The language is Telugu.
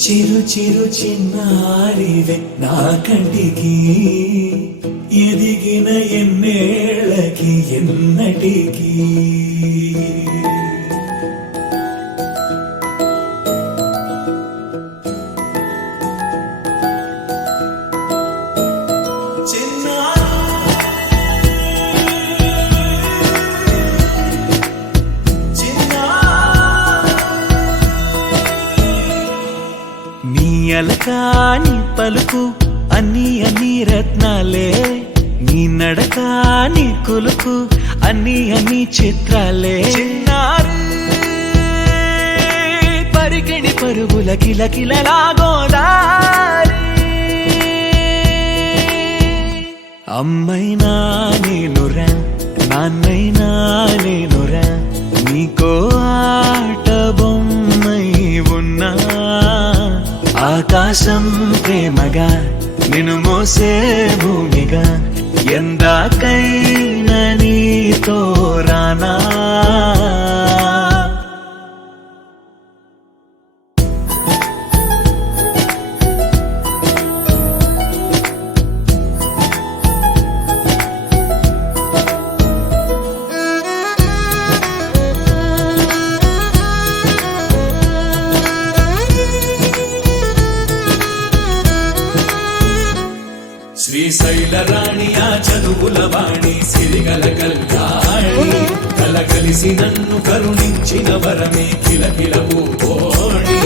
చిరు చిరు చిన్నారివే నా కంటికి ఎదిగిన ఎన్నేళ్ళకి ఎన్నటికి అలకాని పలుకు అన్ని అన్ని రత్నాలే నీ నడక నీ కులుకు అన్ని అన్ని చిత్రాలే చిన్నారు పరికిణి పరుగుల కిలకిలలా గోదారి అమ్మైనా నేనురా నాన్నైనా నేనురా నీకో ఆట బొమ్మై ఉన్నా ఆకాశం ప్రేమగా నిన్ను మోసే భూమిగా ఎందాకైనా నీతో రానా శ్రీశైల రాణి ఆ చదువుల వాణి సిరిగల కళ్యాణి కలగలిసి నన్ను కరుణించిన వరమే కిలకిల పూకోణి